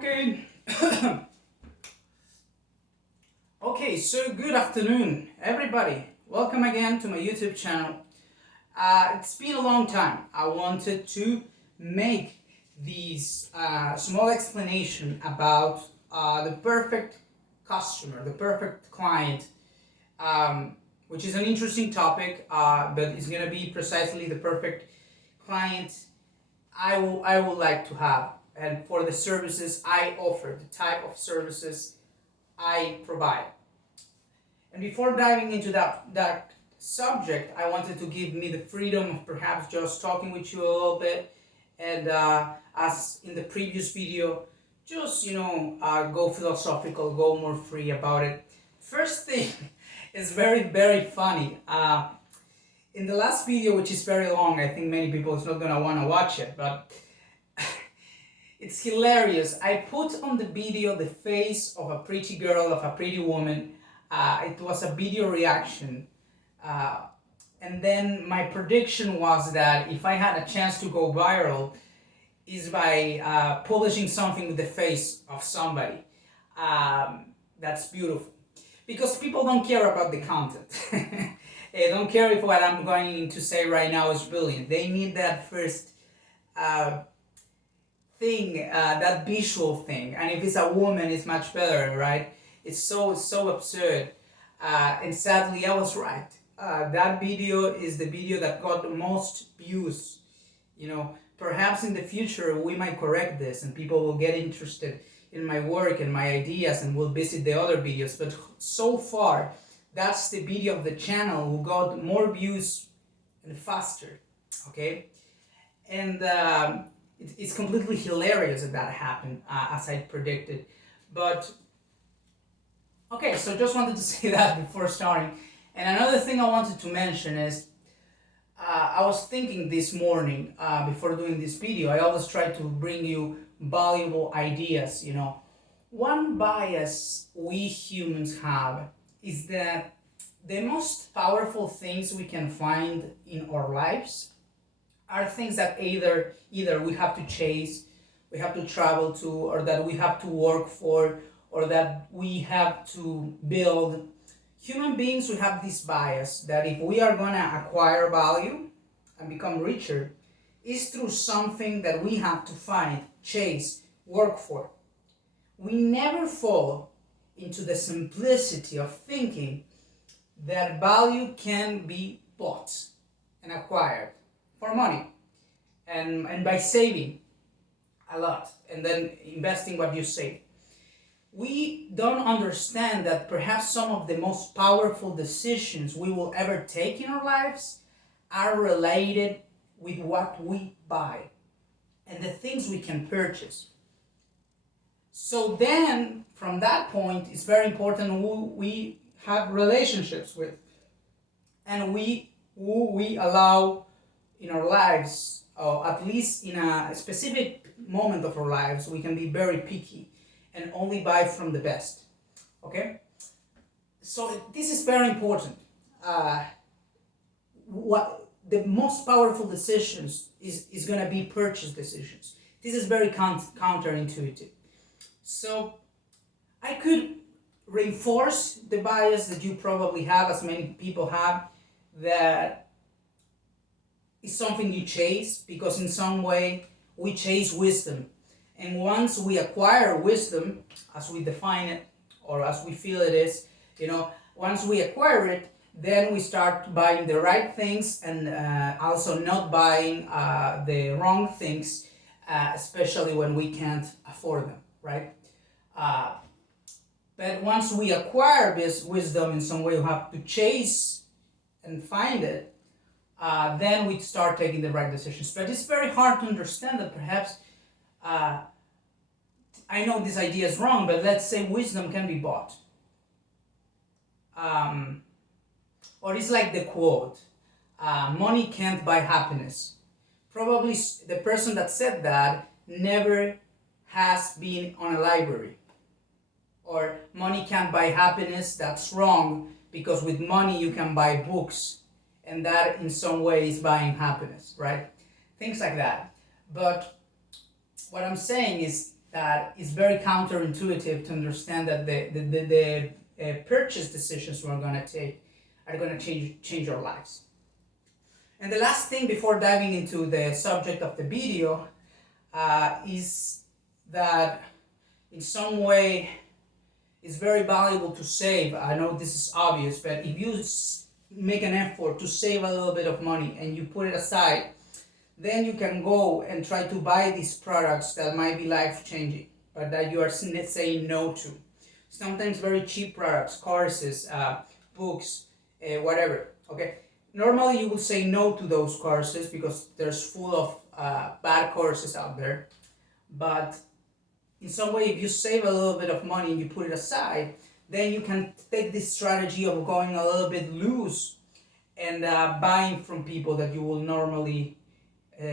Okay. Okay, so good afternoon, everybody. Welcome again to my YouTube channel. It's been a long time. I wanted to make these small explanation about the perfect customer, the perfect client, which is an interesting topic, but it's going to be precisely the perfect client I would like to have, and for the services I offer, the type of services I provide. And before diving into that subject, I wanted to give me the freedom of perhaps just talking with you a little bit, and as in the previous video, just go philosophical, go more free about it. First thing is very funny. In the last video, which is very long, I think many people is not gonna wanna watch it, but it's hilarious. I put on the video the face of a pretty girl, of a pretty woman. It was a video reaction. And then my prediction was that if I had a chance to go viral, is by publishing something with the face of somebody. That's beautiful. Because people don't care about the content. They don't care if what I'm going to say right now is brilliant. They need that first thing, that visual thing. And if it's a woman, it's much better, right? It's so absurd. And sadly, I was right. That video is the video that got the most views. Perhaps in the future we might correct this and people will get interested in my work and my ideas and will visit the other videos. But so far, that's the video of the channel who got more views and faster, okay? And it's completely hilarious that happened, as I predicted. But, okay, so just wanted to say that before starting. And another thing I wanted to mention is, I was thinking this morning, before doing this video, I always try to bring you valuable ideas, One bias we humans have is that the most powerful things we can find in our lives are things that either we have to chase, we have to travel to, or that we have to work for, or that we have to build. Human beings, we have this bias that if we are going to acquire value and become richer, is through something that we have to find, chase, work for. We never fall into the simplicity of thinking that value can be bought and acquired for money and by saving a lot and then investing what you save. We don't understand that perhaps some of the most powerful decisions we will ever take in our lives are related with what we buy and the things we can purchase. So then, from that point, it's very important who we have relationships with and who we allow in our lives, or at least in a specific moment of our lives, we can be very picky and only buy from the best, okay? So this is very important. What the most powerful decisions is going to be purchase decisions. This is very counterintuitive. So I could reinforce the bias that you probably have, as many people have, that is something you chase, because in some way we chase wisdom. And once we acquire wisdom, as we define it, or as we feel it is, once we acquire it, then we start buying the right things and also not buying the wrong things, especially when we can't afford them, right? But once we acquire this wisdom in some way, we have to chase and find it, then we start taking the right decisions. But it's very hard to understand that perhaps, I know this idea is wrong, but let's say wisdom can be bought. Or it's like the quote, money can't buy happiness. Probably the person that said that never has been on a library. Or money can't buy happiness, that's wrong, because with money you can buy books, and that in some way is buying happiness, right? Things like that. But what I'm saying is, that is very counterintuitive to understand that the purchase decisions we're going to take are going to change our lives. And the last thing before diving into the subject of the video is that in some way it's very valuable to save. I know this is obvious, but if you make an effort to save a little bit of money and you put it aside, then you can go and try to buy these products that might be life-changing, but that you are saying no to. Sometimes very cheap products, courses, books, whatever, okay? Normally you will say no to those courses because there's full of bad courses out there, but in some way, if you save a little bit of money and you put it aside, then you can take this strategy of going a little bit loose and buying from people that you will normally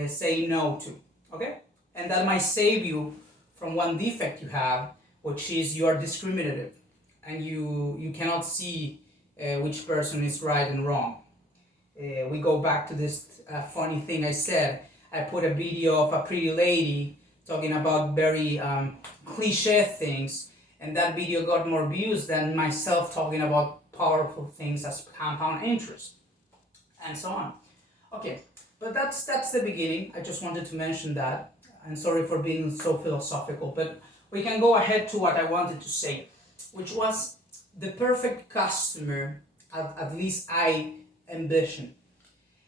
say no to, okay? And that might save you from one defect you have, which is you are discriminative and you cannot see which person is right and wrong. We go back to this funny thing I said. I put a video of a pretty lady talking about very cliche things, and that video got more views than myself talking about powerful things as compound interest and so on. Okay, but that's the beginning. I just wanted to mention that. I'm sorry for being so philosophical, but we can go ahead to what I wanted to say, which was the perfect customer, at least I envision.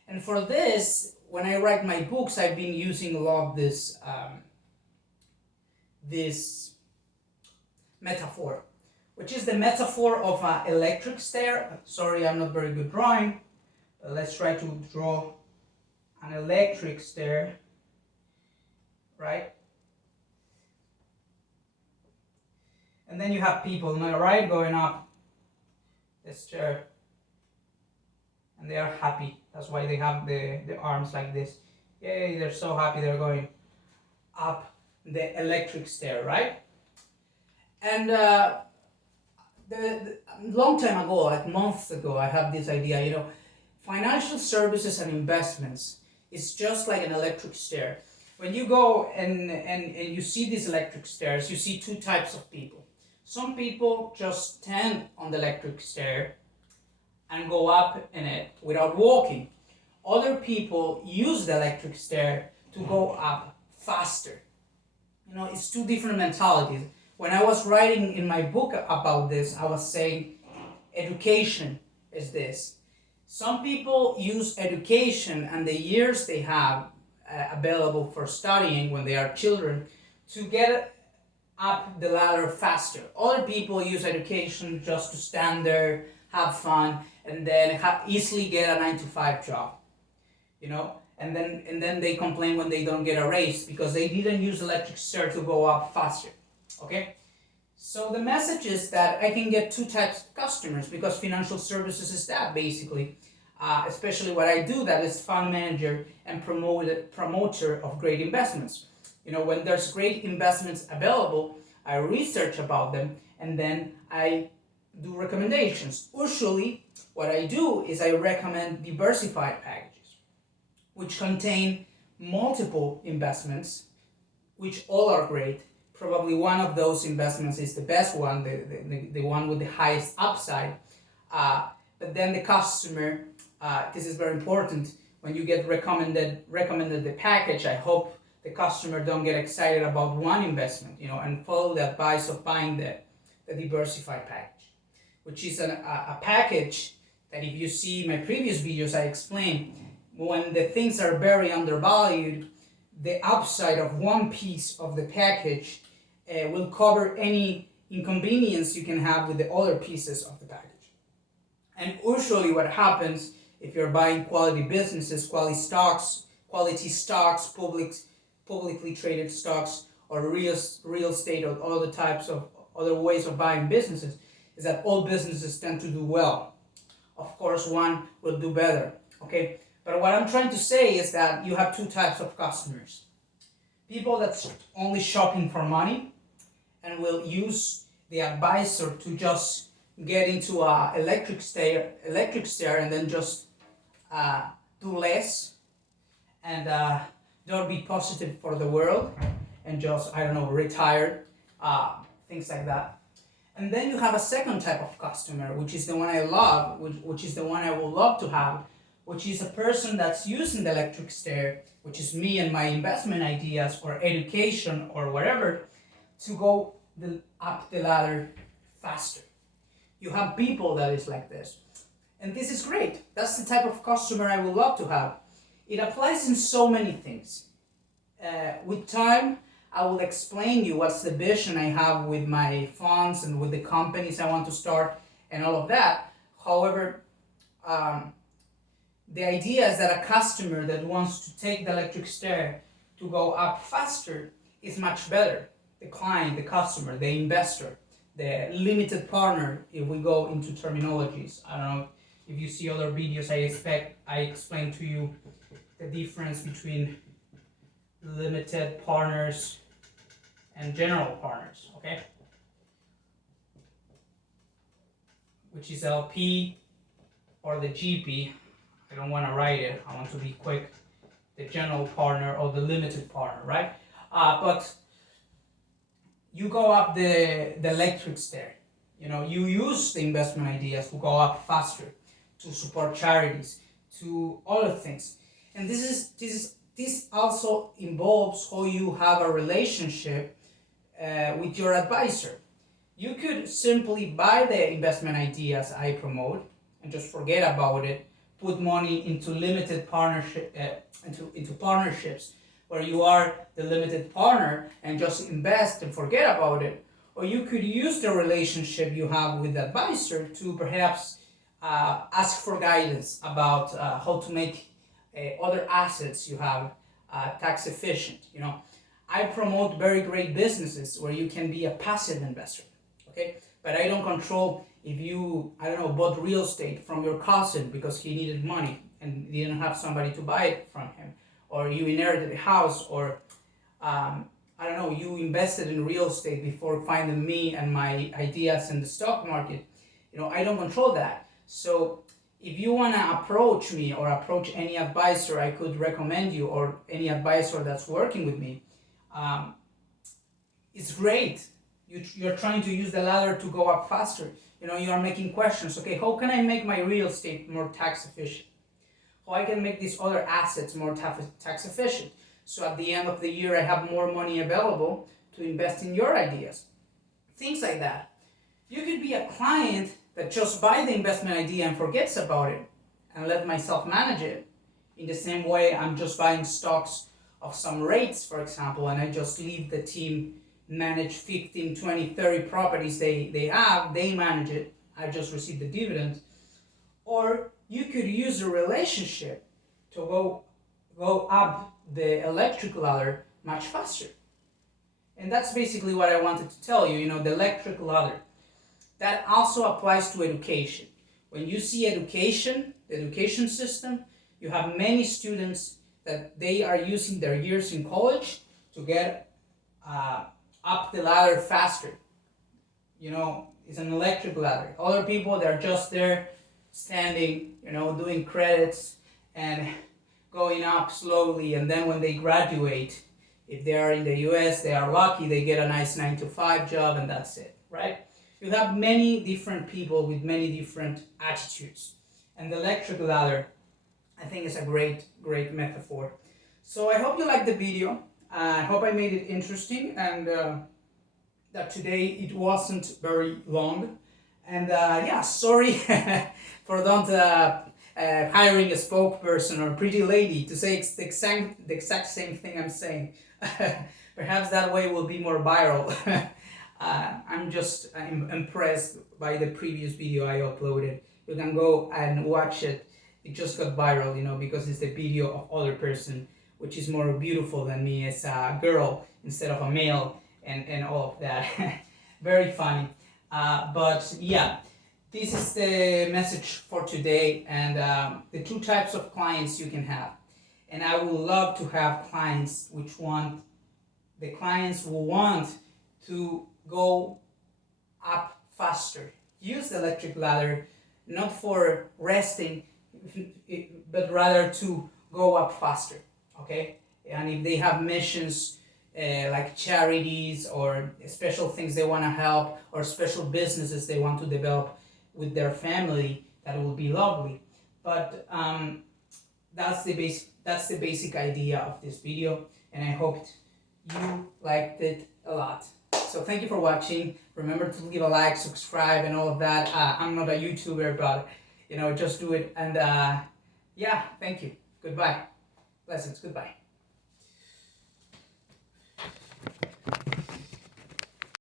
And for this, when I write my books, I've been using a lot of this metaphor, which is the metaphor of an electric stair. Sorry, I'm not very good drawing, but let's try to draw an electric stair, right? And then you have people, right, going up this stair, and they are happy. That's why they have the arms like this. Yay, they're so happy they're going up the electric stair, right? And the long time ago, like months ago, I had this idea, financial services and investments is just like an electric stair. When you go and you see these electric stairs, you see two types of people. Some people just stand on the electric stair and go up in it without walking. Other people use the electric stair to go up faster. It's two different mentalities. When I was writing in my book about this, I was saying education is this. Some people use education and the years they have available for studying when they are children to get up the ladder faster. Other people use education just to stand there, have fun, and then easily get a 9-to-5 job. And then they complain when they don't get a raise because they didn't use electric stair to go up faster. Okay? So the message is that I can get two types of customers because financial services is that basically. Especially what I do, that is fund manager and promoter of great investments. When there's great investments available, I research about them and then I do recommendations. Usually what I do is I recommend diversified packages, which contain multiple investments, which all are great. Probably one of those investments is the best one, the one with the highest upside. But then the customer, this is very important, when you get recommended the package, I hope the customer don't get excited about one investment, and follow the advice of buying the diversified package, which is a package that if you see my previous videos, I explain when the things are very undervalued, the upside of one piece of the package will cover any inconvenience you can have with the other pieces of the package. And usually what happens if you're buying quality businesses, quality stocks, publicly traded stocks, or real estate, or other types of other ways of buying businesses, is that all businesses tend to do well. Of course, one will do better, okay? But what I'm trying to say is that you have two types of customers. People that's only shopping for money and will use the advisor to just get into a electric stair and then just do less and don't be positive for the world. and just, I don't know, retire, things like that. And then you have a second type of customer, which is the one I love, which is the one I would love to have, which is a person that's using the electric stair, which is me and my investment ideas or education or whatever, to go up the ladder faster. You have people that is like this. And this is great. That's the type of customer I would love to have. It applies in so many things. With time, I will explain you what's the vision I have with my funds and with the companies I want to start and all of that. However, the idea is that a customer that wants to take the electric stair to go up faster is much better. The client, the customer, the investor, the limited partner, if we go into terminologies. I don't know if you see other videos, I explain to you the difference between limited partners and general partners, okay? Which is LP or the GP. I don't want to write it, I want to be quick. The general partner or the limited partner, right? But you go up the electric stair. You know, you use the investment ideas to go up faster, to support charities, to other things. And this also involves how you have a relationship with your advisor. You could simply buy the investment ideas I promote and just forget about it, put money into limited partnership, into partnerships where you are the limited partner and just invest and forget about it. Or you could use the relationship you have with the advisor to perhaps ask for guidance about how to make other assets you have tax efficient. You know, I promote very great businesses where you can be a passive investor, okay? But I don't control if you, I don't know, bought real estate from your cousin because he needed money and didn't have somebody to buy it from him, or you inherited a house, or I don't know, you invested in real estate before finding me and my ideas in the stock market. You know, I don't control that. So if you want to approach me or approach any advisor I could recommend you, or any advisor that's working with me, it's great. You're trying to use the ladder to go up faster. You know, you are making questions. Okay, how can I make my real estate more tax efficient? How I can make these other assets more tax efficient? So at the end of the year, I have more money available to invest in your ideas. Things like that. You could be a client that just buy the investment idea and forgets about it and let myself manage it. In the same way, I'm just buying stocks of some rates, for example, and I just leave the team manage 15, 20, 30 properties they have, they manage it, I just receive the dividends. Or you could use a relationship to go up the electric ladder much faster. And that's basically what I wanted to tell you, the electric ladder. That also applies to education. When you see education, the education system, you have many students that they are using their years in college to get up the ladder faster. It's an electric ladder. Other people, they're just there standing, doing credits and going up slowly, and then when they graduate, if they are in the US, they are lucky, they get a nice 9-to-5 job and that's it, right? You have many different people with many different attitudes. And the electric ladder, I think, is a great metaphor. So I hope you liked the video. I hope I made it interesting, and that today it wasn't very long. And sorry for not hiring a spokesperson or a pretty lady to say the exact same thing I'm saying. Perhaps that way will be more viral. I'm impressed by the previous video I uploaded. You can go and watch it. It just got viral, because it's the video of other person, which is more beautiful than me as a girl instead of a male, and all of that. Very funny. But yeah, this is the message for today, and the two types of clients you can have. And I would love to have clients who want to go up faster. Use the electric ladder, not for resting, but rather to go up faster, okay? And if they have missions like charities or special things they want to help or special businesses they want to develop with their family, that will be lovely. But that's the basic idea of this video, and I hoped you liked it a lot. So thank you for watching. Remember to leave a like, subscribe, and all of that. I'm not a YouTuber, but just do it. And yeah, thank you. Goodbye. Blessings. Goodbye.